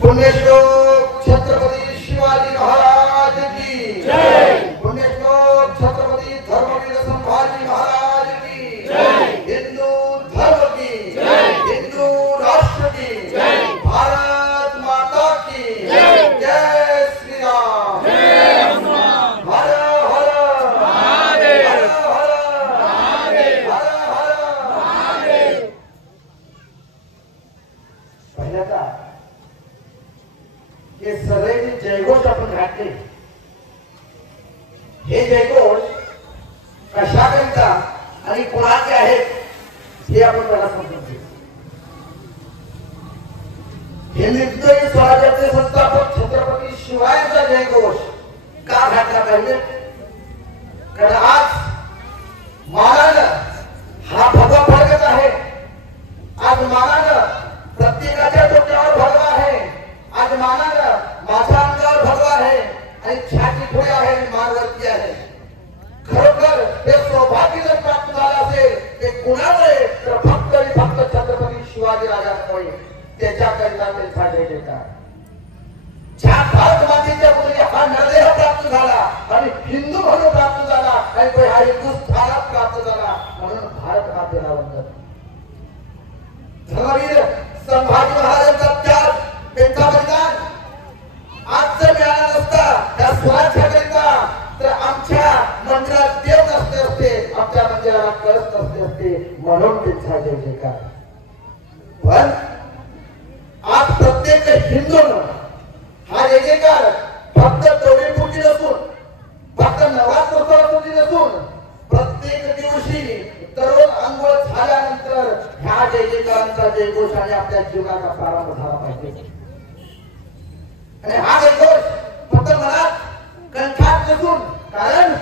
पुण्यश्लोक छत्रपती शिवाजी महाराज की जय। पुण्यश्लोक छत्रपती धर्मवीर संभाजी महाराज की जय। हिंदू धर्म की जय। हिंदू राष्ट्र की जय। भारत माता की जय। जय श्री राम। जय हनुमान। हर हर महादेव। हर हर महादेव। हर हर महादेव। पहिल्यांदा हे सगळे जयघोष आपण घातले, हे जयघोष कशाकरिता आणि कोणाचे आहेत हे आपण त्याला समजून घेऊ। हिंदुत्व स्वराज्याचे संस्थापक छत्रपती शिवाजीचा जयघोष का घातला पाहिजे? कारण आज मानानं हा भगवा फडकत आहे, आज मानानं प्रत्येकाच्या डोक्यावर भगवा आहे, आज मानानं माझ्या अंगावर भगवा आहे आणि छाती पुढे आहे आणि मानवरती आहे। खरोखर हे सौभाग्य जर प्राप्त झालं असेल ते कुणामुळे? तर फक्त आणि फक्त छत्रपती शिवाजी राजांमुळे। त्याच्याकरिता त्यांचा जय जयकार। ज्या भारत मातेच्या मुली हा नरदेह प्राप्त झाला आणि हिंदू म्हणून प्राप्त झाला आणि तो हा हिंदुस्थानात प्राप्त झाला म्हणून भारत मातेला वंदन। धर्मवीर संभाजी महाराजांचा त्याग, त्यांचा बलिदान आज जर मिळाला नसता त्या स्वराज्याकरिता तर आमच्या मंदिरात देव नसते असते, आमच्या मंदिराला कळस नसते असते, म्हणून त्यांचा जय जयकार। पण आज प्रत्येक हिंदूनं हा जय जयकार फक्त तोडीपुटी नसून, फक्त नवरात्रोत्सवासाठी नसून, प्रत्येक दिवशी दररोज अंघोळ झाल्यानंतर ह्या जय जयकारांचा जयघोषाने आपल्या जीवनाचा प्रारंभ झाला पाहिजे। आणि हा जयघोष फक्त मनात कंठात नसून, कारण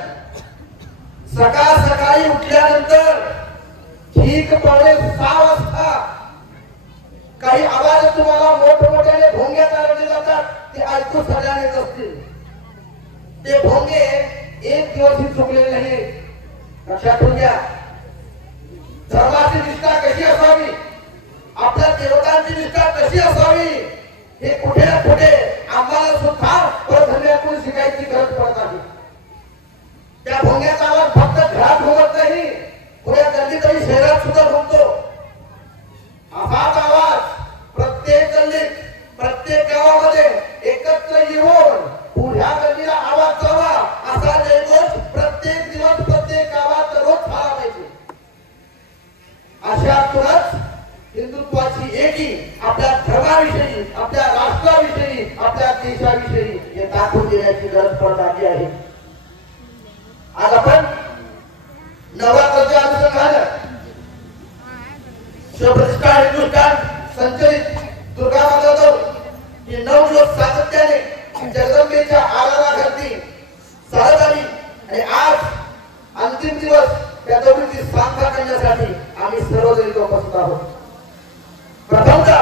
सकाळ सकाळी उठल्यानंतर ठीक 5:15 वाजता काही आवाज तुम्हाला मोठमोठ्याने भोंगे चालवले जातात, ते ऐकू सगळ्यांनीच असतील। ते भोंगे एक दिवसही चुकलेले नाही, लक्षात ठेवून घ्या। धर्माची निष्ठा कशी असावी, आपल्या देवतांची निष्ठा कशी असावी, हे कुठे ना कुठे आम्हाला सुद्धा परधर्मीयाकडून शिकायची गरज पडत आहे। त्या भोंग्याचा आवाज फक्त घरात घुमत नाही, पुऱ्या गल्लीतही शहरात सुद्धा घुमतो। असाच आवाज प्रत्येक गल्लीत, प्रत्येक गावामध्ये एकत्र येऊन पुढ्या गल्लीला आवाज जावा, असा जयघोष प्रत्येक दिवस प्रत्येक गावात रोज झाला पाहिजे। अशातूनच हिंदुत्वाची एकी, आपल्या धर्माविषयी, आपल्या राष्ट्राविषयी, आपल्या देशाविषयी हे दाखवून देण्याची गरज पडत आली आहे। आज आपण नवरात्राच्या अनुषंगाने शिवप्रतिष्ठा हिंदुस्थान संचलित दुर्गा माता ही 9 दिवस सातत्याने जगदंबेच्या आराधनाकरती चालत आली आणि आज अंतिम दिवस त्या दौडीची सांगता करण्यासाठी आम्ही सर्वजण इथे उपस्थित आहोत। प्रथमतः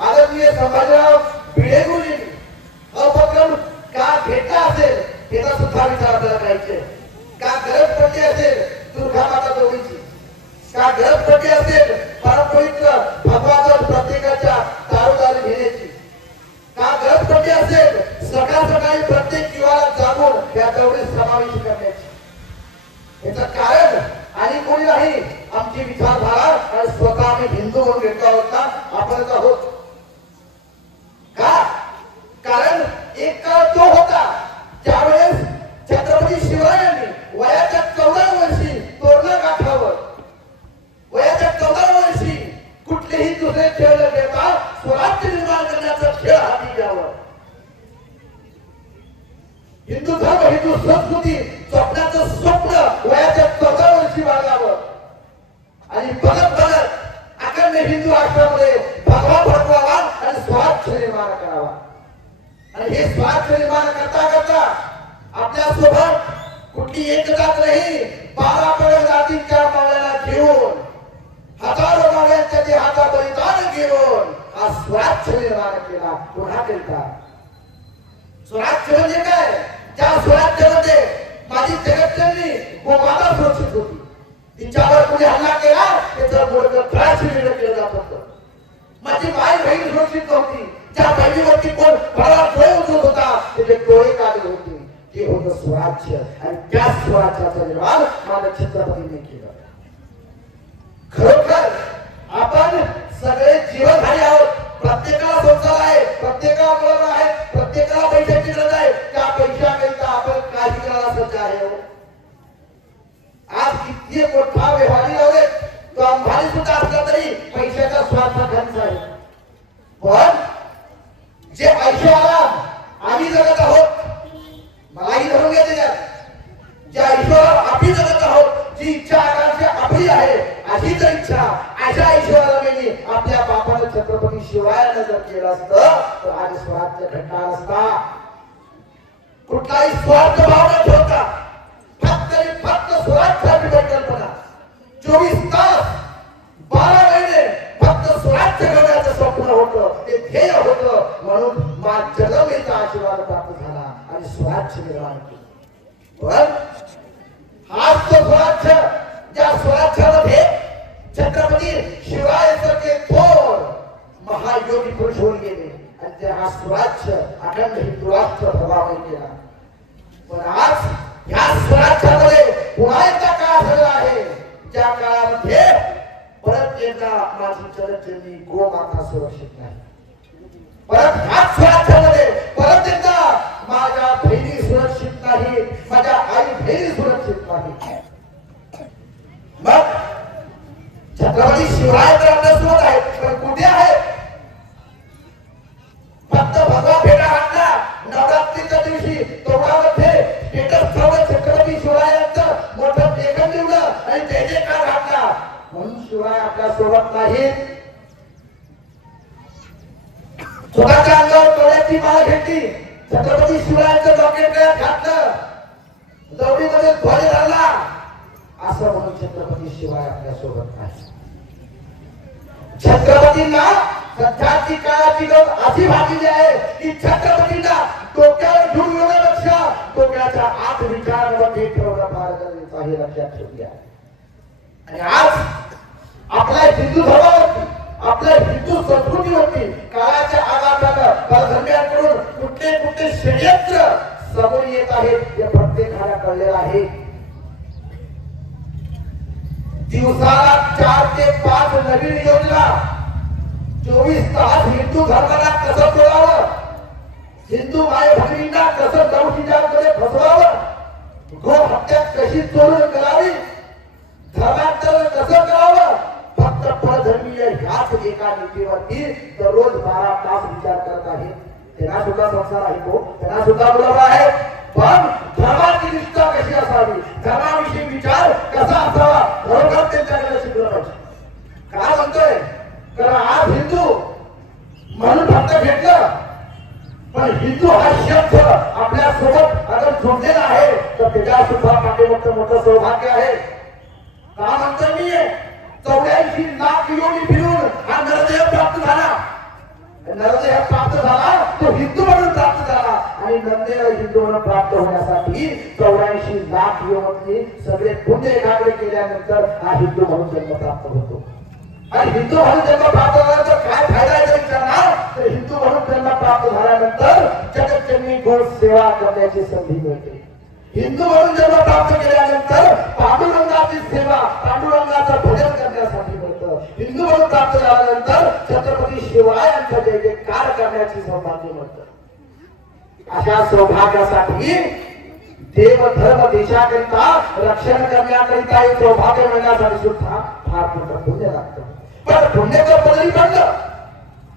आदरणीय संभाजीराव भिडे गुरुजींनी हा उपक्रम का घेतला असेल याचा सुद्धा विचार आपल्याला करायचा आहे। का गरज पडली असेल दुर्गा माता दौडीची, का गरज पडली असेल परमपवित्र भगवान प्रत्येकाच्या दारोदारी घेण्याची, का गरज पडली असेल सकाळ सकाळी प्रत्येक जीवाला जागून या दौडीत समावेश करण्याची। याचं कारण आणि कोणी नाही, आमची विचारधारा आणि स्वतः आम्ही हिंदू म्हणून घेतला होता आपणच आहोत। का? कारण एक काळ तो होता ज्यावेळेस छत्रपती शिवरायांनी वयाच्या 14 वर्षी तोरणा गाठावर, वयाच्या 14 वर्षी कुठलेही दुसरे खेळ न घेता स्वराज्य निर्माण करण्याचा खेळ हाती घ्यावा। हिंदू धर्म, हिंदू संस्कृती स्वप्नाचं स्वप्न वयाच्या 14 वर्षी बाळगावं आणि बघत बघत अखंड हिंदू राष्ट्रामध्ये भगवा फडकवावा आणि स्वराज्य निर्माण करावा। आणि हे स्वराज्य निर्माण करता करता आपल्या सोबत कुठली एक जात नाही, 12 जातींच्या मावळ्याला घेऊन, हजारो मावळ्यांच्या देहाचा बलिदान घेऊन हा स्वराज्य निर्माण केला। पुन्हा करिता स्वराज्य म्हणजे काय? ज्या स्वराज्यामध्ये माझी जगतजननी गोमाता सुरक्षित होती, तिच्यावर कुणी हल्ला केला त्याचं मोडकं त्रास केलं जात होतं। माझी माय बहीण सुरक्षित नव्हती, स्वराज्य आणि त्या स्वराज्याचं निर्माण माझ्या छत्रपतींनी केलं. खरोखर आपण सगळे जीवनधारी आहोत. प्रत्येकाला संसार आहे, प्रत्येकाला मुलं आहे, प्रत्येकाला पैशाची गरज आहे. त्या पैशाकरिता आपण काही करायला सज्ज आहे. आज किती मोठा व्यवहारी लावले तो अंबानी सुद्धा असला तरी पैशाच्या स्वार्थाखालीच आहे. पण जे ऐश्वर्याला आम्ही जगत आहोत, मलाही धरून घ्या त्याच्यात, ज्या ऐश्वर्याला आम्ही जगत आहोत, जी इच्छा आकांक्षा आपली आहे, अशी जर इच्छा अशा ऐश्वर्याला आपल्या बापानं छत्रपती शिवायानं जर केलं असतं तर आज स्वराज्य घडला नसता. कुठलाही स्वार्थ भाव न ठेवता फक्त स्वराज्याची कल्पना 24 तास 12 महिने फक्त स्वराज्य घडवण्याचं स्वप्न होतं, ते ध्येय होतं. म्हणून मा जगमेचा आशीर्वाद प्राप्त झाला आणि स्वराज्य निर्माण केलं. पण हाच तो स्वराज्य, ज्या स्वराज्यामध्ये छत्रपती शिवाजीसारखे थोर महायोगी पुरुष होऊन गेले आणि त्या हा स्वराज्य अखंड हिंदू राष्ट्र प्रभावी केला. पण आज या स्वराज्यामध्ये पुन्हा एकदा काळ झाला आहे, ज्या काळामध्ये परत एकदा माझी जलजननी गोमाता सुरक्षित नाही. परत ह्याच स्वराज्यामध्ये परत एकदा माझ्या बहिणी सुरक्षित नाही, माझ्या आई बहिणी सुरक्षित नाही. मग छत्रपती शिवाय तर आपल्यासोबत आहेत, पण कुठे आहेत? फक्त भगवा फेटा घातला नवरात्रीच्या दिवशी तोडामध्ये स्टेटस ठेवलं छत्रपती शिवरायांचं मोठं लेखन लिहिलं आणि जय जयकार घातला म्हणून शिवराय आपल्या सोबत नाहीत. स्वतःच्या अंगावर तोड्याची माळ घेतली, छत्रपती शिवरायांचं लॉकेट गळ्यात घातलं, दौडीमध्ये ध्वज धरला, असं म्हणून छत्रपती शिवाय आपल्या सोबत नाही. छत्रपतींना सध्याची काळाची गरज अशी भागलेली आहे की छत्रपतींना डोक्यावर घेऊन येण्यापेक्षा डोक्याच्या आत विचारांमध्ये ठेवणं फार गरजेचं आहे, लक्षात ठेवूया. आणि आज आपल्या हिंदू धर्मावरती, आपल्या हिंदू संस्कृतीवरती काळाच्या आघातानं परधर्मीयांकडून कुठले षडयंत्र समोर येत आहेत हे प्रत्येकाला कळलेलं आहे. दिवसाला 4 ते 5 नवीन योजना, 24 तास हिंदू धर्माला कसं तोडावं, हिंदू माय भगिनींना कसं दौडीजामध्ये फसवावं, गो हत्या कशी चोरून करावी, धर्मांतरण कसं करावं, फक्त परधर्मीय ह्याच एका नीतीवरती दररोज 12 तास विचार करत आहेत. त्यांना सुद्धा संसार आहे, तो त्यांना सुद्धा मुलं आहे. पण धर्माची निष्ठा कशी असावी, धर्माविषयी विचार कसा असावा, खरोखर त्यांच्याकडे शिकलं पाहिजे. काय म्हणतोय? कारण आज हिंदू म्हणून फक्त घेतलं, पण हिंदू हा शब्द आपल्या सोबत अगर जोडलेला आहे तर त्याच्या सुद्धा पाठीमागचं मोठं सौभाग्य आहे. का म्हणतोय मी? 84 लाख योनी फिरून हा नरदेह प्राप्त झाला. नरदेह प्राप्त झाला तो हिंदू म्हणून प्राप्त झाला आणि नंदेह हिंदू म्हणून प्राप्त होण्यासाठी 84 लाख योनी सगळे पुण्य एकाग्र केल्यानंतर हा हिंदू म्हणून जन्म प्राप्त होतो. आणि हिंदू म्हणून जन्म प्राप्त झाल्यानंतर काय फायदा आहे विचारणार तर हिंदू म्हणून जन्म प्राप्त झाल्यानंतर जगज्जननी गो सेवा करण्याची संधी मिळते. हिंदू म्हणून जन्म प्राप्त केल्यानंतर पांडुरंगाची सेवा, पांडुरंगाचं भजन करण्यासाठी मिळतं. हिंदू म्हणून प्राप्त झाल्यानंतर छत्रपती शिवरायांचा जय जयकार करण्याची सौभाग्य मिळतं. अशा सौभाग्यासाठी देव धर्म देशाकरिता रक्षण करण्याकरिता हे सौभाग्य मिळण्यासाठी सुद्धा फार मोठं पुण्य लागतं. पण पुण्याचं पदरी पडलं,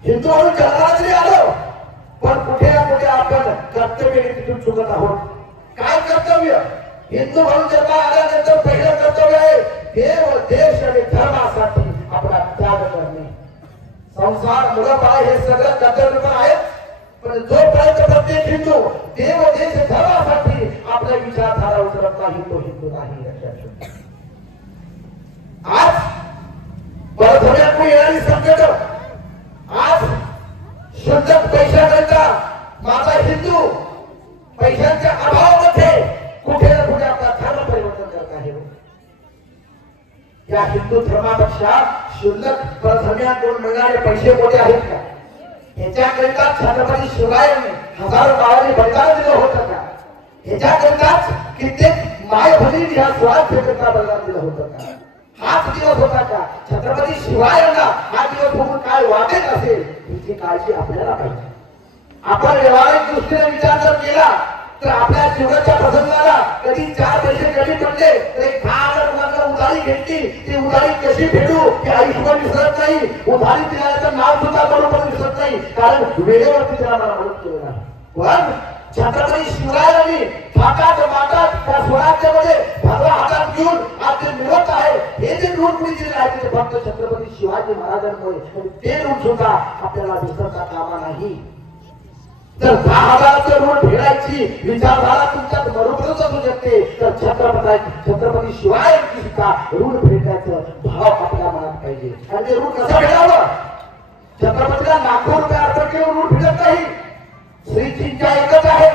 हिंदू म्हणून जन्माला जरी आलो पण कुठे ना कुठे आपण कर्तव्य तिथून चुकत आहोत. काय कर्तव्य? हिंदू म्हणून जन्माला आल्यानंतर पहिलं कर्तव्य आहे देव देश आणि धर्मासाठी आपला त्याग करणे. संसार मुलं बाळ हे सगळं कर्तव्य पण आहेत, पण जोपर्यंत प्रत्येक हिंदू देव देश धर्मासाठी आपल्या विचारधारा उतरत नाही तो हिंदू नाही. लक्षात ठेवा. आज परधर्म्याकडून येणारी संकट, आज शुद्धक पैशाकरिता माझा हिंदू पैशांच्या अभावामध्ये कुठे ना कुठे आपला धर्म परिवर्तन करत आहे. या हिंदू धर्मापेक्षा शुल्लक परधर्म्यांकडून मिळणारे पैसे मोठे आहेत का? ह्याच्याकरिता छत्रपती शिवरायांनी हजारो गावांनी बलिदान दिलं होतं का? ह्याच्याकरिताच कित्येक माय बहिणी ह्या स्वराज्याकरता बलिदान दिलं होतं का? हाच दिवस होता का? छत्रपती शिवायांना हा दिवस बघून काय वाटेल असेल याची काळजी आपल्याला पाहिजे. आपण व्यवहारिक दृष्टीने विचार जर केला तर आपल्या जीवनाच्या प्रसंगाला कधी 4 पैसे कमी पडले तर 10,000 रुपयांना उधारी घेतली, ती उधारी कशी फेडू हे आयुष्यभर विसरत नाही. उधारी दिल्याचं नाव सुद्धा बरोबर विसरत नाही, कारण वेळेवरती त्याला मला मदत केलं नाही. पण छत्रपती शिवरायांनी थाटात माटात त्या स्वराज्यामध्ये भगवा हातात घेऊन आज जे मिळत आहे हे जे ऋण कुणी दिलेलं आहे ते फक्त छत्रपती शिवाजी महाराजांमुळे. ते ऋण सुद्धा आपल्याला विसरता कामा नाही. तर 10,000चं ऋण फेडायची विचारधारा तुमच्यात बरोबरच असू शकते, तर छत्रपती शिवायांची सुद्धा ऋण फेडण्याचं भाव आपल्या मनात पाहिजे. आणि ते ऋण कसं फेडावं? छत्रपतीला लाखो रुपये अर्पण केलं ऋण फेडत नाही. श्रीजींच्या एकच आहे,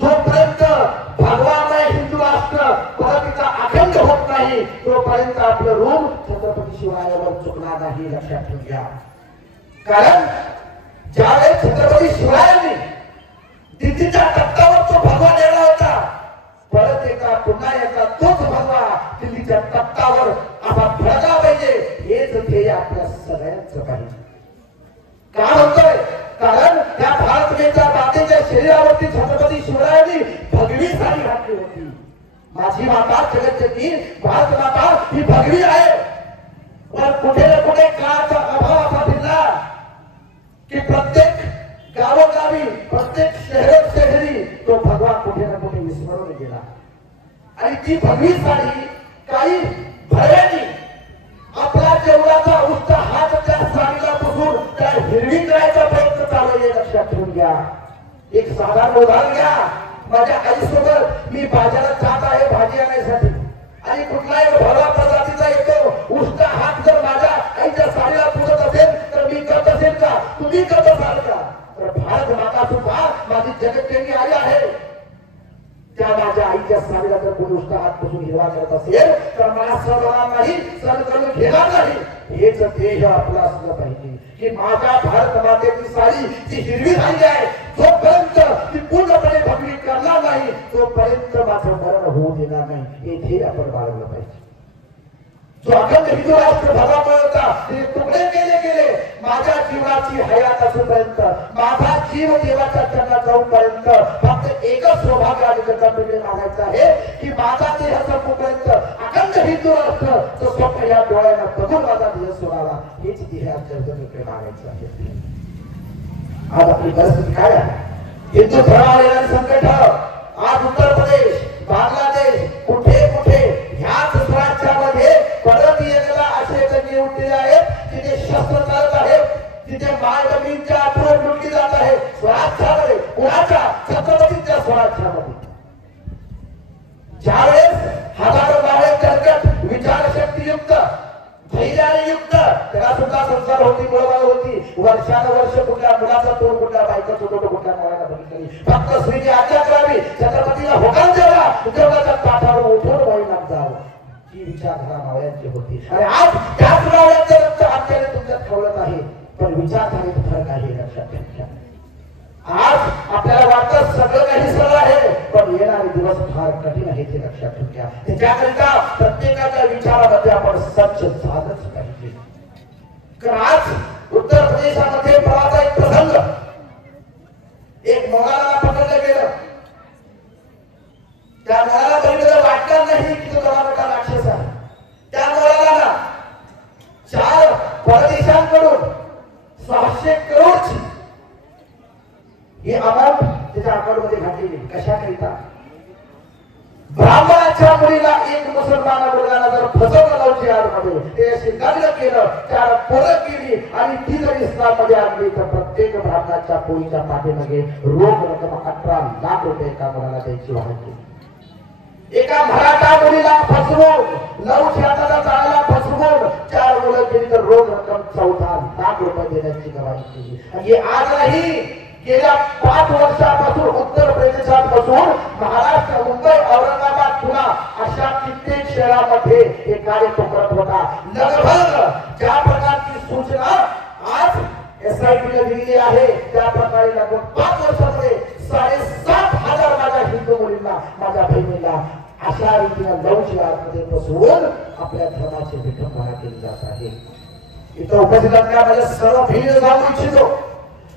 जोपर्यंत भगवानमय हिंदू राष्ट्र परतीचा अखंड होत नाही तोपर्यंत आपलं ऋण छत्रपती शिवायावर चुकणार नाही. लक्षात ठेवून घ्या. कारण ज्यावेळेस छत्रपती शिवरायांनी दिल्लीच्या तख्तावर तो भगवा नेला होता, परत एकदा पुन्हा एकदा तोच भगवा दिल्लीच्या तख्तावर असा फळला पाहिजे, हेच ध्येय आपल्या सगळ्यांचं पाहिजे. का होतोय? कारण त्या भारतमेच्या मातेच्या शरीरावरती छत्रपती शिवरायांनी भगवी साडी घातली होती. माझी माता जगज्जननी भारत माता ही भगवी आहे. पण कुठे ना कुठे काळाचा अभाव असा दिला की प्रत्येक गावोगावी प्रत्येक शहरी तो भगवा कुठे ना कुठे विस्मरून गेला. आणि ती भगवी साडी काही भयानी आपला जेवणाचा उष्ट हात त्या साडीला बसून त्या हिरवी करायचा प्रयत्न चालू आहे. लक्षात ठेवून घ्या. एक साधारण उदाहरण घ्या. माझ्या आईसोबत मी बाजारात जात आहे भाजी आणायसाठी, आणि कुठलाही भरवा प्रजातीचा येतो, उष्ट हात जर माझ्या आईच्या साडीला पुरत असेल तर मी करत असेल का? तुम्ही करत असाल का? तर भारत माता सुद्धा माझी जगज्जननी आई आहे. त्या माझ्या आईच्या साडीला जर कोणी उष्ट हात पासून हिरवा करत असेल तर मला सहन होणार नाही, सहन करून घेणार नाही. हेच ध्येय आपलं असलं पाहिजे की माझ्या भारत मातेची साडी जी हिरवी झाली आहे, जोपर्यंत ती पूर्णपणे भगवी करणार नाही तोपर्यंत माझं मरण होऊ देणार नाही. हे ध्येय आपण बाळगलं पाहिजे. जो अखंड हिंदू राष्ट्र भगवामुळे होता ते तुकडे केले गेले. माझ्या जीवनाची हयात असूपर्यंत, माझा जीव देवाच्या चरणात जाऊपर्यंत फक्त एकच सौभाग्य आणि कर्तव्य मागायचं आहे की माझा देह संपूपर्यंत अखंड हिंदू राष्ट्र स्वप्न या डोळ्याला बघून माझा देह सोडावा. हेच ध्येय कर्तव्य मागायचं आहे. आज आपली परिस्थिती काय आहे? हिंदू धर्माला संकट आज उत्तर प्रदेश, बांगलादेश, कुठे कुठे ह्याच स्वराज्यामध्ये परत एकदा असे जंगी उठलेले आहेत तिथे शस्त्र चालत आहेत, तिथे मायबहिणींच्या आठवण लुटली जात आहे. स्वराज्यामध्ये कुणाच्या? छत्रपतींच्या स्वराज्यामध्ये. ज्यावेळेस हजारो बाहेर कर्कट विचारशक्तीयुक्त धैर्याने युक्त त्याला सुद्धा संसार होती, बरोबर होती. वर्षानुवर्ष कुठल्या मुलाचा तोड, कुठल्या बायकाचं तोड, कुठल्या मुलाला बघितली. फक्त स्त्रीची आज्ञा करावी, छत्रपतीला होकार द्यावा, उद्योगाच्या पाठावर उठून वळी लागतात. ही विचारधारा मावळ्यांची होती. आणि आज त्याच मावळ्यांचं रक्त आमच्याने तुमच्यात खवळत आहे, पण विचारधारेत फरक आहे. लक्षात ठेवा. आज आपल्याला वाटतं सगळं काही सरळ आहे, पण येणारे दिवस फार कठीण आहे ते लक्षात ठेवा. त्याच्याकरिता प्रत्येकाच्या विचारामध्ये आपण सच्च झालंच पाहिजे. कारण आज उत्तर प्रदेशामध्ये प्रवाचा एक प्रसंग, एक मौलाना पकडलं गेलं. त्या मौलाना बघितलं वाटलं नाही की तो जरा मोठा राक्षस आहे. त्या मौलाना 4 परदेशांकडून 600 करोडची ही अमाउंट त्याच्या अकाउंट मध्ये घातलेली. कशाकरिता? ब्राह्मणाच्या मुलीला एक मुसलमान मुलगाला जर फसवलं लावची आडमध्ये ते असे लग्न केलं, त्याला परत केली आणि ती जर इस्लाममध्ये आणली तर प्रत्येक ब्राह्मणाच्या पोळीच्या पाठीमागे रोख रक्कम 18 लाख रुपये एका मुलाला द्यायची व्हायची. एका मराठा मुलीला फसवून, 9 शेताला जायला फसवून 4 मुलं केली तर रोख रक्कम 14 लाख रुपये देण्याची गवाही केली. आणि आजही गेल्या 5 वर्षापासून उत्तर प्रदेशापासून महाराष्ट्र, मुंबई, औरंगाबाद, पुणे अशा कित्येक शहरामध्ये हे कार्य तो करत होता. लगभग ज्या प्रकारची सूचना आज एसआयटीने दिलेली आहे त्या प्रकारे लगभग 5 वर्षामध्ये 7,500 माझ्या हिंदू मुलींना, माझ्या बहिणीला सोडून आपल्या धर्माची विठंबना केली जात आहे. इथं उपस्थित असलेल्या माझ्या सर्व भगिनी जाऊ इच्छितो,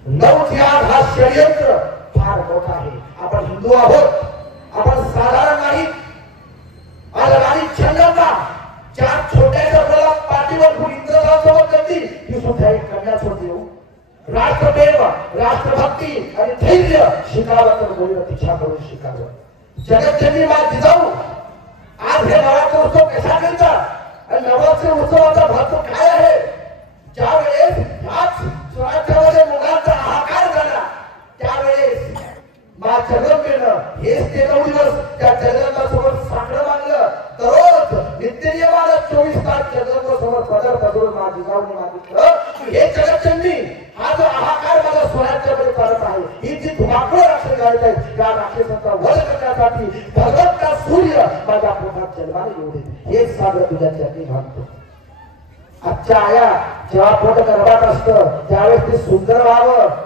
नवत्याग हा षडयंत्र फार मोठा आहे. आपण हिंदू आहोत, आपण साधारण नाही. आणि छंदांना चार छोट्याशा मुला पाठीवर खूप इंद्रजांसोबत करती, ही सुद्धा एक कन्याच होती. राष्ट्रप्रेम, राष्ट्रभक्ती आणि धैर्य शिकावं तर मुलीनं तिच्याकडून शिकावं. जगतजननी माँ जिजाऊ आज हे नवरात्र उत्सव कशा करतात आणि नवरात्र उत्सवाचा महत्व काय आहे? ज्यावेळेस ह्याच स्वराज्यामध्ये मुलांचा हाहाकार झाला त्यावेळेस माँ जगदंबेनं हेच ते 9 दिवस त्या जगदंबासमोर साकडं मागलं. दररोज नित्यनियमानं 24 तास जगदंबासमोर पदर पसरून माँ जिजाऊने मागितलं की हे जगतजननी, हा जो हाहाकार माझ्या स्वराज्यामध्ये चालत आहे, ही जी धुमाकूळ राक्षस घालत आहेत, त्या राक्षसांचा वध करण्यासाठी भगवंता सूर्य माझ्या पोटात जन्माला येऊ दे, हेच सागर तुझ्या चरणी मागतो. आजच्या आया जेव्हा पोट गर्भात असतं त्यावेळेस ते सुंदर व्हावं,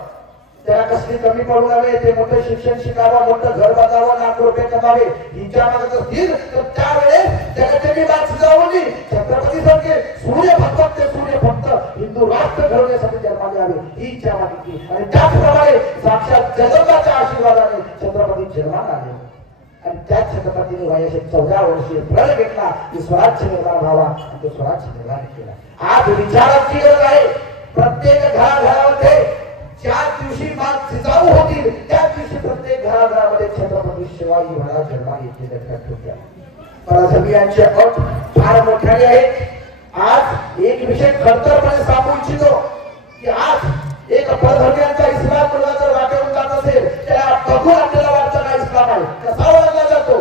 त्याला कसली कमी पडू नये, ते मोठं शिक्षण शिकावं, मोठं घर बांधावं, लाख रुपये कमावे, हिच्या मागत असतील तर त्यावेळेस जगतजननी माँ जिजाऊंनी छत्रपती सारखे सूर्यभक्त ते सूर्यभक्त हिंदू राष्ट्र घडवण्यासाठी जन्माला यावे ही इच्छा मागितली. आणि त्याचप्रमाणे साक्षात जगदंबाच्या आशीर्वादाने छत्रपती जन्माला आले. आणि त्याच छत्रपतीने वयाच्या 14 वर्षीय प्रण घेतला की स्वराज्य निर्माण व्हावा आणि तो स्वराज्य निर्माण केला. आज विचाराची गरज आहे. प्रत्येक घराघरामध्ये ज्या दिवशी माँ जिजाऊ होतील त्याच दिवशी प्रत्येक घराघरामध्ये छत्रपती शिवाजी महाराज जन्माला येतील. लक्षात ठेवा. परधर्मीयांचे अट फार मोठे आहेत. आज एक विषय खडतरपणे सांगू इच्छितो की आज एक परधर्मीयांचा इस्लाम मुलगा जर वाटेवरून जात असेल त्याला बघून आपल्याला वाटतं का इस्लाम आहे, कसा ओळखला जातो?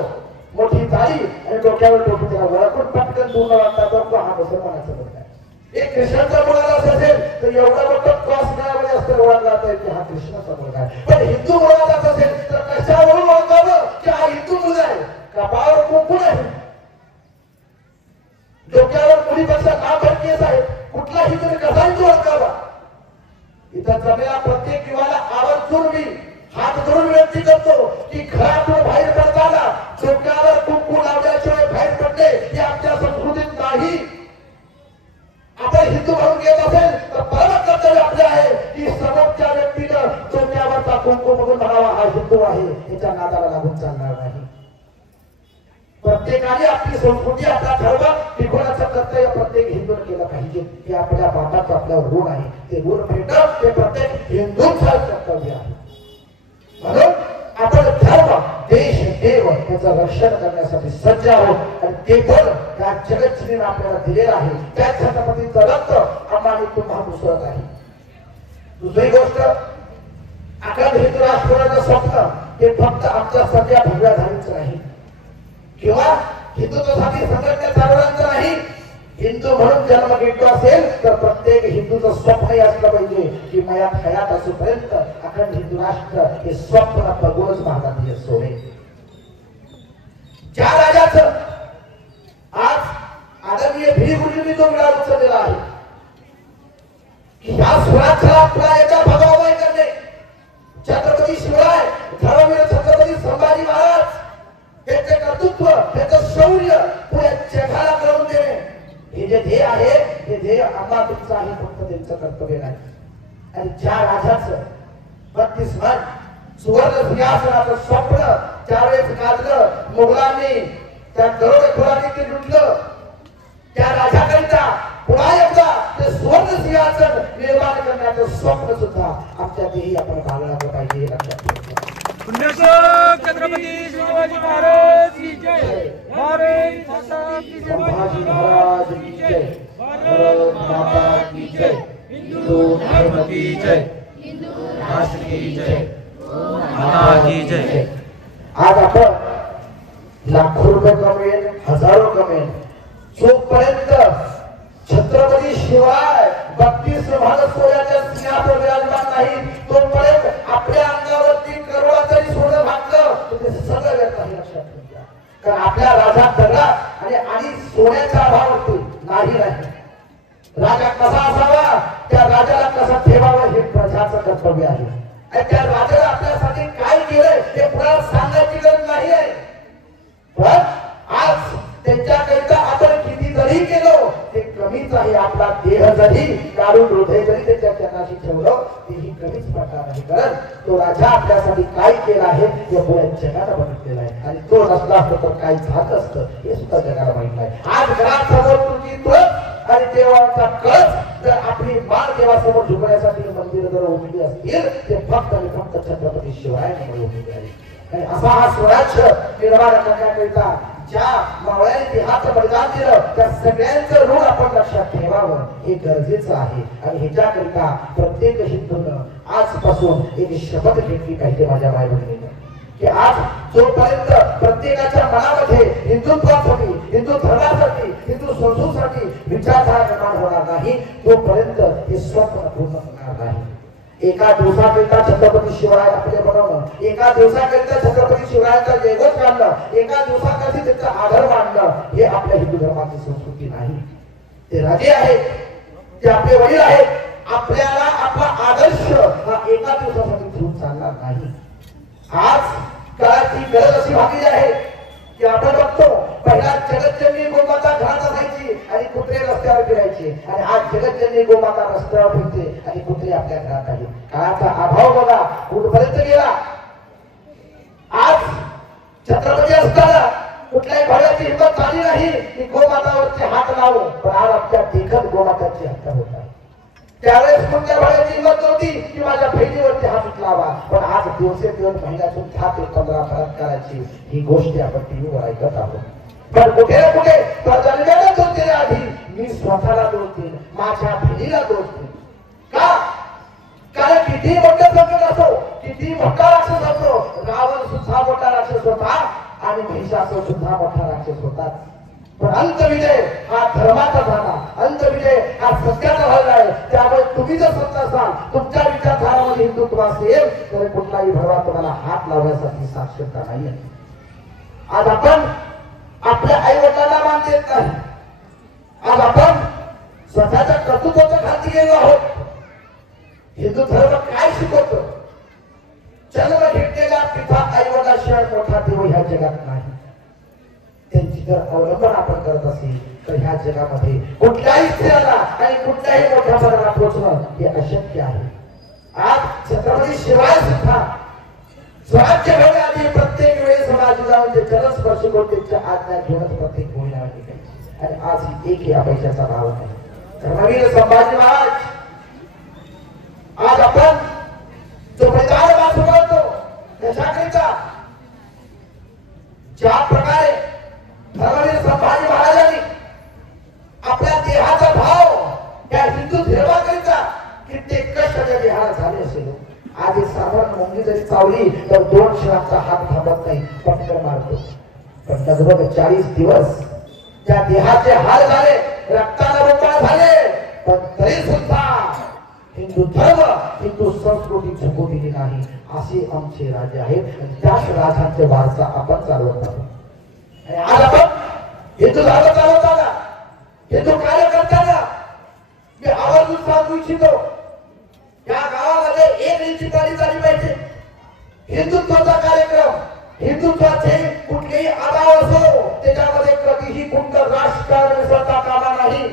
मोठी दाढी आणि डोक्यावर टोपी, त्याला ओळखून पटकन दूर न वाटता तो हा मुसलमानाचा मुलगा आहे. एक ख्रिश्चनचा मुलगा असेल तर एवढा मोठा क्रॉस गळ्यामध्ये असतं ओळखला जातं की हा कृष्णाचा मुलगा आहे. पण हिंदू मुलगा असेल तर कशावरून ओळखावं की हा हिंदू मुलगा आहे? कपाळावर कुंकू आहे, डोक्यावर मुलीपेक्षा लांब केस आहे, कुठला हिंदू कसा हिंदू ओळखावा? इथं जमेला प्रत्येक युवाला आवर्जून मी हात धरून विनंती करतो की घरातून बाहेर पडताना डोक्यावर कुंकू लावल्याशिवाय बाहेर पडणे हे आमच्या संस्कृतीत नाही. आपण हिंदू म्हणून घेत असेल तर परम कर्तव्य आपले आहे की समोरच्या व्यक्तीनं डोक्यावरचा कुंकू बघून म्हणावा हा हिंदू आहे, याच्या नादाला लागून चालणार नाही. प्रत्येकाने आपली संस्कृती आपला धर्म टिकवण्याचं कर्तव्य प्रत्येक हिंदूने केलं पाहिजे. हे आपल्या बापाचं आपल्यावर ऋण आहे, ते ऋण फेडणं ते प्रत्येक हिंदूचं कर्तव्य आहे. म्हणून आपण धर्म, देश, देव याचं रक्षण करण्यासाठी सज्ज आहोत आणि ते पण त्या जगतजननीने आपल्याला दिलेलं आहे. त्या छत्रपतीचं रक्त आम्हाला तुम्हा मुसळत आहे. दुसरी गोष्ट, अखंड हिंदू राष्ट्राचं स्वप्न हे फक्त आमच्या सगळ्या भगव्याधारीचं नाही किंवा हिंदुत्वासाठी संघटना चालवण्याचं नाही. हिंदू म्हणून जन्म घेतला असेल तर प्रत्येक हिंदूचं स्वप्न असलं पाहिजे की मयात हयात असूपर्यंत अखंड हिंदू राष्ट्र हे स्वप्न बघूनच भारतातील सोडे. ज्या राजाचं आज आदरणीय भिगुजींनी जो विळा उचललेला आहे की ह्या स्वराज्याला आपला याचा भगवामय करणे, छत्रपती शिवराय, धर्मवीर छत्रपती संभाजी महाराज त्यांचे कर्तृत्व, त्यांचं शौर्य पुऱ्या जगाला कळवून देणे हे जे ध्येय आहे हे ध्येय आम्हा तुमचं आहे, फक्त त्यांचं कर्तव्य नाही. आणि ज्या राजाचं 32 मन सुवर्ण सिंहासनाचं स्वप्न ज्यावेळेस गाजलं, मुघलांनी त्या दरोडेखोरांनी ते लुटलं, त्या राजाकरिता पुन्हा एकदा ते सुवर्ण सिंहासन निर्माण करण्याचं स्वप्न सुद्धा आमच्या देही आपण बाळगलं पाहिजे हे लक्षात ठेवा. छत्रपती शिवाजी महाराज की जय, भारत माता की जय, संभाजी महाराज की जय, भारत माता की जय, हिंदू धर्म की जय, हिंदू राष्ट्र की जय, माता की जय. आज आपण लाखो रुपये कमवेल, हजारो कमवेल, जोपर्यंत छत्रपती शिवाय 32 महानसोऱ्याच्या सिंहावर विराजमान नाही तोपर्यंत आपल्या अंगावरती करोडा जरी सोनं घातलं तर ते सगळं व्यर्थ आहे. लक्षात ठेवा. कारण आपल्या राजा दगडात आणि सोन्याचा अभाव नाही. राजा कसा असावा, त्या राजाला कसं ठेवावं हे प्रजाचं कर्तव्य आहे. आणि त्या राजाला आपल्यासाठी काय केलंय हे पुन्हा सांगायची गरज नाही आहे. पण आज त्यांच्याकरिता आहे. आपला देह जरी काढून हृदय जरी त्याच्या चरणाशी ठेवलं तेही कमीच प्रकार आहे. कारण तो राजा आपल्यासाठी काय केलं आहे हे पुऱ्या जगाला बघितलेलं आहे. आणि तो नसला असतो तर काय झालं असतं हे सुद्धा जगाला माहित आहे. आज घरासमोर तुझी तुळस आणि देवाचा कळस जर आपली मान देवासमोर झुकण्यासाठी मंदिर जर उभे असतील ते फक्त आणि फक्त छत्रपती शिवरायांमुळे उभे आहे. आणि असा हा स्वराज्य निर्माण करण्याकरिता ज्या मावळ्याने देहाचं बलिदान दिलं त्या सगळ्यांचं ऋण आपण लक्षात ठेवावं हे गरजेचं आहे. आणि ह्याच्याकरिता प्रत्येक हिंदूनं आजपासून एक शपथ घेतली पाहिजे माझ्या माय बहिणीने की आज जोपर्यंत प्रत्येकाच्या मनामध्ये हिंदुत्वासाठी हिंदू धर्मासाठी हिंदू संस्कृतीसाठी विचारधारा निर्माण होणार नाही तोपर्यंत हे स्वप्न पूर्ण होणार नाही. एका दिवसाकरिता छत्रपती शिवराय आपले बनवणं, एका दिवसाकरिता छत्रपती शिवरायांचा जयघोष काढणं, एका दिवसाकरिता त्यांचा आदर मानणं हे आपल्या हिंदू धर्माची संस्कृती नाही. ते राजे आहेत, ते आपले वडील आहेत. आपल्याला आपला आदर्श हा एका दिवसासाठी घेऊन चालणार नाही. आज काळाची गरज अशी भागली आहे की आपण बघतो पहिला जगतजननी गोमाता घरात असायची आणि कुत्रे रस्त्यावर फिरायचे आणि आज जगतजननी गोमाता रस्त्यावर फिरते आणि कुत्रे आपल्या घरात आहेत. काळाचा अभाव बघा कुठपर्यंत गेला. आज छत्रपती असताना कुठल्याही भाड्याची हिंमत झाली नाही की गोमातावरचे हात लावू, पण आज आमच्या देखत गोमाताची हत्या होत आहे. त्यावेळेस कोणत्या भाड्याची हिंमत नव्हती की माझ्या बहिणीवरती हात उचलावा, पण आज दिवसेंदिवस महिन्यातून 10 ते 15 बलात्काराची ही गोष्टी आपण टीव्हीवर ऐकत आहोत. पण कुठे ना कुठे जन्माला दोष देण्याआधी मी स्वतःला दोष देईन, माझ्या बहिणीला दोष देईन. का? कारण किती मोठं संकट असो, किती मोठा राक्षस असो, रावण सुद्धा मोठा राक्षस होता आणि महिषासुर सुद्धा मोठा राक्षस होता. पण अंतविजय हा धर्माचा झाला, अंतविजय हा सत्याचा झाला आहे. त्यामुळे तुम्ही जर सत्य असाल, तुमच्या विचारधारामध्ये हिंदुत्व असेल तर कुठलाही भरवा तुम्हाला हात लावण्यासाठी साक्षरता नाही. आज आपण आपल्या आई वडिलांना मान देत नाही. आज आपण स्वतःच्या कर्तृत्वाच्या खाली गेलो आहोत. हिंदू धर्म काय शिकवतो? जन्म घेतलेल्या पिता आई वडिलाशिवाय मोठा देव ह्या जगात नाही. त्यांची जर अवलंबन आपण करत असेल तर ह्या जगामध्ये कुठल्याही स्त्रियाला आणि कुठल्याही मोठ्या पदाला पोहोचणं हे अशक्य आहे. आज छत्रपती शिवाय सुद्धा स्वराज्य घडण्याआधी प्रत्येक वेळेस समाजी जाऊन ते जलस्पर्श करून त्यांच्या आज्ञा घेऊनच प्रत्येक भूमीला निघायचे. आणि आज एक या पैशाचा भाव नाही. धर्मवीर संभाजी महाराज आज आपण जो मैदान वाचवतो त्याच्याकरिता ज्या प्रकारे धर्मवीर संभाजी महाराजांनी आपल्या देहाचा भाव या हिंदू धर्माकरिता कित्येक कष्ट त्या देहाला झाले असेल. आज एक साधारण मुंगी जरी चावली तर 2 क्षणाचा हात थांबत नाही, पटकन मारतो. पण लगभग 40 दिवस त्या देहाचे हाल झाले, रक्ताला बोंबाळ झाले, पण तरी सुद्धा हिंदू धर्म हिंदू संस्कृती झुकू दिली नाही. असे आमचे राजे आहेत आणि त्याच राजांचे वारसा आपण चालवत आहोत. आज आपण हिंदू धर्म चालवताना हिंदू कार्य करताना मी आवर्जून सांगू इच्छितो या गावामध्ये एक रीतीपाळी झाली पाहिजे. हिंदुत्वाचा कार्यक्रम, हिंदुत्वाचे कुठलेही अभाव असो त्याच्यामध्ये कधीही कुठलं राजकारण मिसळता कामा नाही.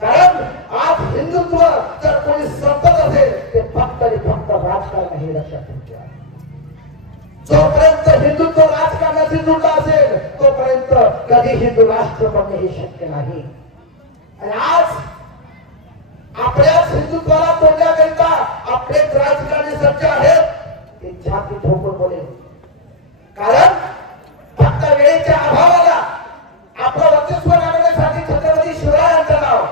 कारण आज हिंदुत्व जर कोणी संपत असेल ते फक्त आणि फक्त राजकारण हे लक्षात ठेवा. जोपर्यंत हिंदुत्व राजकारणाशी जुळला असेल तोपर्यंत कधी हिंदू राष्ट्र बनणे हे शक्य नाही. आणि आज आपल्याच हिंदुत्वाला तोडण्याकरिता आपले राजकारणी सज्ज आहेत ते छाती ठोकून बोलेल. कारण फक्त वेळेच्या अभावाला आपलं वर्चस्व गाजवण्यासाठी छत्रपती शिवरायांचं नाव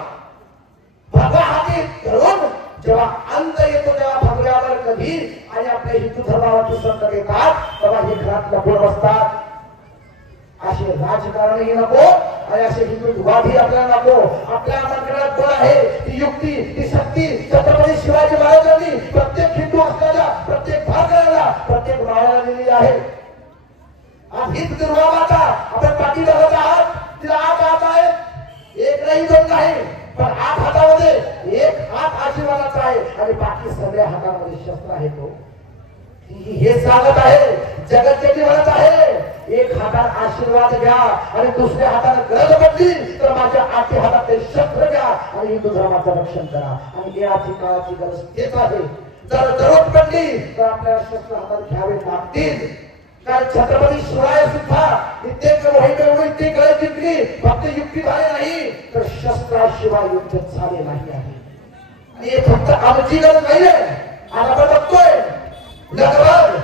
भगवा हाती धरून जेव्हा अंत येतो तेव्हा भगव्यावर कधी आणि आपल्या हिंदू धर्मावरती संकट येतात तेव्हा हे घरात लपून बसतात. असे राजकारणही नको आणि असे हिंदू वादी आपल्याला नको. आपल्या मंत्रालयात बळ आहे, ती युक्ती, ती शक्ती छत्रपती शिवाजी महाराजांनी प्रत्येक हिंदू असलेल्या प्रत्येक भारतीयाला प्रत्येक मावळ्याला दिलेली आहे. आज हीच दुर्वा माता आपण पाठी बघत आहात, तिला 8 हात आहेत, एक नाही 2 नाही, पण 8 हातामध्ये एक हात आशीर्वादाचा आहे आणि बाकी सगळ्या हातामध्ये शस्त्र आहे. तो हे सांगत आहे, जगत जेठी म्हणत आहे एक हातात आशीर्वाद घ्या आणि दुसऱ्या हाताने गरज पडली तर माझ्या आठी हातात ते शस्त्र घ्या आणि हिंदू धर्माचं रक्षण करा. आणि याची काळाची गरज तेच आहे. जर जरूर पडली तर आपल्याला शस्त्र हातात घ्यावे लागतील. कारण छत्रपती शिवाय सुद्धा कित्येक मोहिमेमुळे ती गळ जिंकली. फक्त युक्ती झाली नाही तर शस्त्राशिवाय युद्ध झाले नाही आहे. आणि हे फक्त आमची गरज नाहीये. आज आपण बघतोय लगभग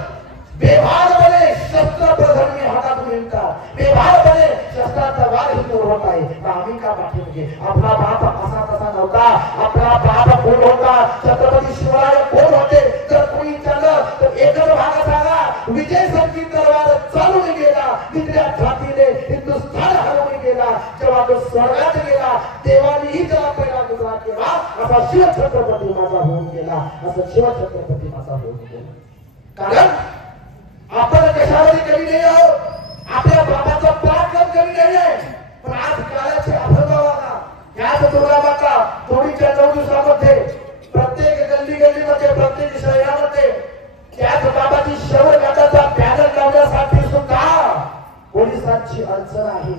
बेभानपणे शस्त्र प्रधर्मी हातातून निघतात. बेभानपणे शस्त्राचा वार हिंदू होत आहे. आम्ही का पाठीमागे? आपला बाप असा तसा नव्हता. आपला बाप कोण होता? छत्रपती शिवराय कोण होते? जर कोणी विचारलं तर एकच भाग सांगा. विजय संगीत तलवार चालून गेला. तिथल्या छातीने हिंदुस्थान हलवून गेला. जेव्हा तो स्वर्गात गेला देवानीही त्याला पहिला गुजरा केला. असा शिवछत्रपती माझा होऊन गेला. असं शिवछत्रपती माझा होऊन गेला. कारण आपण कशामध्ये कमी नाही आहोत. आपल्या बाबाचा पराक्रम कमी नाही आहे. पण आज काळाचे अभाव बघा. याच दुर्गा माता थोडीच्या 9 दिवसामध्ये प्रत्येक गल्लीमध्ये प्रत्येक शहरामध्ये त्याच बाबाची शौर्यगाथाचा बॅनर लावण्यासाठी सुद्धा पोलिसांची अडचण आहे.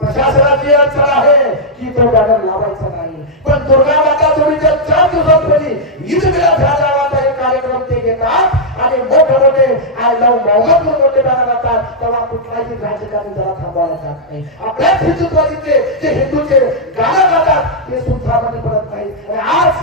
प्रशासनाची अडचण आहे की तो बॅनर लावायचा नाही. पण दुर्गा माता थोडीच्या 4 दिवसांपूर्वी ईद मिलाद नावाचा एक कार्यक्रम ते घेतात आणि मोठे आय लव्ह मोहम्मद मोठे बॅनर लावतात. तेव्हा कुठलाही राजकारणी जरा थांबवायला जात नाही. आपल्याच हिंदुत्वाचे जे हिंदूचे गाणं गातात ते सुद्धा मध्ये पडत नाही. आणि आज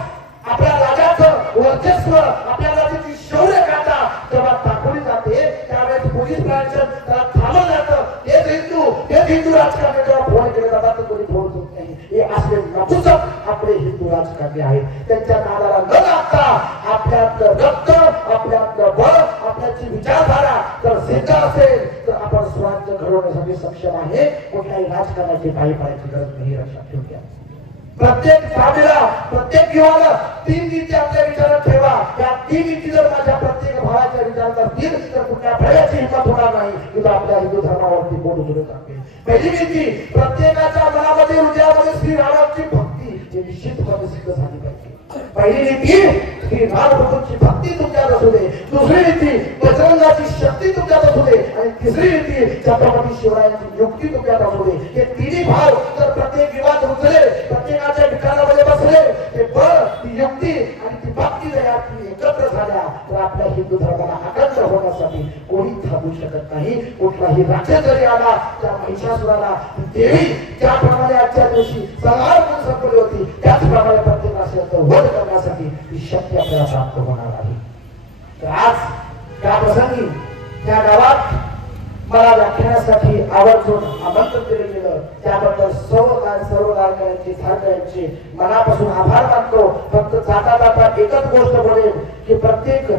आपल्या राजाचं वर्चस्व आपल्या राजाची शौर्य गाथा जेव्हा दाखवली जाते त्यावेळेस पोलीस प्रशासन त्याला थांबवलं जातं. तेच हिंदू राजकारणी जेव्हा फोन केले जातात तर कोणी फोन होत नाही. हे असले नपुसक आपले हिंदू राजकारणी आहेत. त्यांच्या नादाला न लागता आपल्यातलं रक्त आपल्यातलं बळ आपल्याची विचारधारा जर सिद्ध असेल तर आपण स्वराज्य घडवण्यासाठी सक्षम आहे. कुठल्याही राजकारणाची पायी पडायची गरज नाही. लक्षात ठेवून घ्या. प्रत्येक स्वामीला प्रत्येक युवाला 3 नीती आपल्या विचारात ठेवा. या 3 नीती जर माझ्या प्रत्येक भावाच्या विचारात असतील तर कुठल्या भयाची हिंमत होणार नाही की तो आपल्या हिंदू धर्मावरती बोट उचलून टाकेल. पहिली नीती प्रत्येकाच्या मनामध्ये हृदयामध्ये श्रीरामाची भक्ती हे निश्चितपणे सिद्ध झाली पाहिजे. पहिली नीती श्रीरामप्रभूंची भक्ती तुमच्यात असू दे. दुसरी नीती बजरंगाची शक्ती तुमच्यात असू दे. आणि तिसरी नीती छत्रपती शिवरायांची युक्ती तुमच्यात असू दे. हे तिन्ही भाव जर प्रत्येक युवात रुजले प्रत्येकाच्या विचारामध्ये बसले ते बळ ती युक्ती आणि ती भक्ती जर एकत्र झाल्या तर आपल्या हिंदू धर्माला अखंड होण्यासाठी कोणी थांबू शकत नाही. कुठलाही राज्य जरी आला त्या महिषासुराला देवी ज्याप्रमाणे आजच्या दिवशी संहार करून संपली होती त्याचप्रमाणे प्रत्येक राष्ट्राचा वध करण्यासाठी ही शक्ती आपल्याला प्राप्त होणार आहे. तर आज त्या प्रसंगी त्या गावात मला व्याख्यानासाठी आवर्जून आमंत्रण दिलं गेलं त्याबद्दल सर्व गायकांचे धारकांचे मनापासून आभार मानतो. फक्त जाता जाता एकच गोष्ट बोलेल की प्रत्येक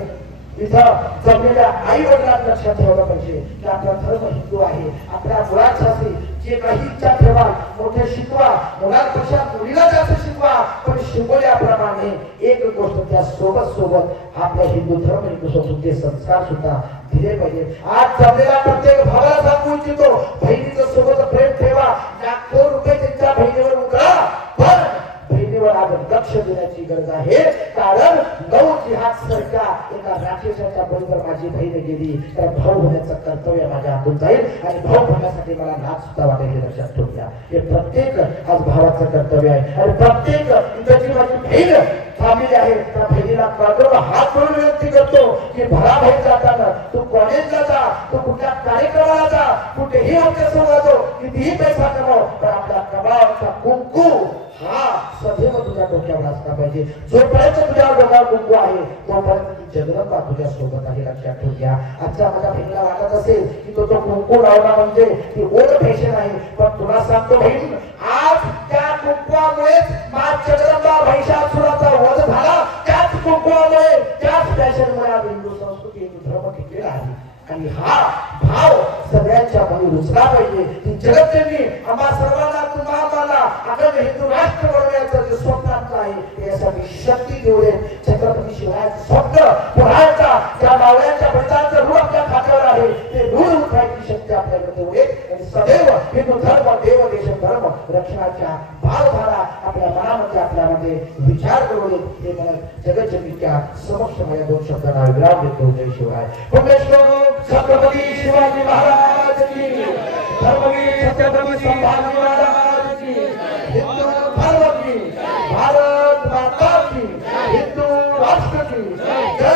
इथं जमलेल्या आई वडिलांना लक्षात ठेवलं पाहिजे की आपला धर्म हिंदू आहे. आपल्या मुलांसाठी जे काही इच्छा ठेवा मोठे शिकवा. मुलांपेक्षा मुलीला जास्त शिकवा. पण शिकवल्याप्रमाणे एक गोष्ट त्या सोबत आपल्या हिंदू धर्म हिंदू संस्कृती संस्कार सुद्धा दिले पाहिजे. आज जमलेला प्रत्येक भावाला सांगू इच्छितो बहिणीचं सोबत प्रेम ठेवा. लाखो रुपये त्यांच्या बहिणीवर उधळा पण बहिणीवर आज लक्ष देण्याची गरज आहे. कारण 9 जिहाद सारख्या एका राक्षसाच्या बळीवर माझी बहीण गेली तर भाऊ होण्याचं कर्तव्य माझ्या हातून जाईल आणि भाऊ होण्यासाठी मला लाज सुद्धा वाटेल. लक्षात ठेवून घ्या. हे प्रत्येक आज भावाचं कर्तव्य आहे. आणि प्रत्येक इथं जी माझी बहीण थांबलेली आहे त्या बहिणीला कळतो हात जोडून विनंती करतो की भला बहीण जाताना तू कॉलेजला जा तू कुठल्या कार्यक्रमाला जा कुठेही आमच्या जातो कितीही पैसा कमाव पण आपल्या कमावाचा कुंकू हा सदैव तुझ्या डोक्यावर असला पाहिजे. जोपर्यंत तुझ्या डोक्यावर कुंकू आहे तोपर्यंत ती जगदंबा तुझ्या सोबत आहे. लक्षात ठेवून घ्या. आजच्या माझ्या बहिणीला वाटत असेल की तो कुंकू लावला म्हणजे ती ओढ फॅशन आहे. पण तुला सांगतो बहीण आज त्या कुंकवामुळेच मा जगदंबा महिषासुराचा वध झाला. त्याच कुंकवामुळे त्याच फॅशनमुळे आज हिंदू संस्कृती हिंदू धर्म टिकलेला आहे. आणि हा भाव सगळ्यांच्या मनी रुजला पाहिजे. ती जगतजननी आम्हा सर्वांना तुम्हा आम्हाला अखंड हिंदू राष्ट्र बनवण्याचं जे स्वप्नांचं आहे यासाठी शक्ती देऊळे. छत्रपती शिवरायांचं स्वप्न पुरायचा त्या मावळ्यांच्या बलिदानाचं ऋण आपल्या खात्यावर आहे ते ऋण उठवायची शक्ती आपल्याकडे देऊळे. आणि सदैव हिंदू धर्म देव देश धर्म रक्षणाच्या भावधारा आपल्या मनामध्ये आपल्यामध्ये विचार करून हे मला जगतजननीच्या समक्ष माझ्या 2 शब्दांना विराम देतो. जय शिवराय. पुण्यश्लोक छत्रपती शिवाजी महाराज. धर्मवीर छत्रपती संभाजी महाराज की, हिंदू धर्म की, भारत माता की, हिंदू राष्ट्र की जय।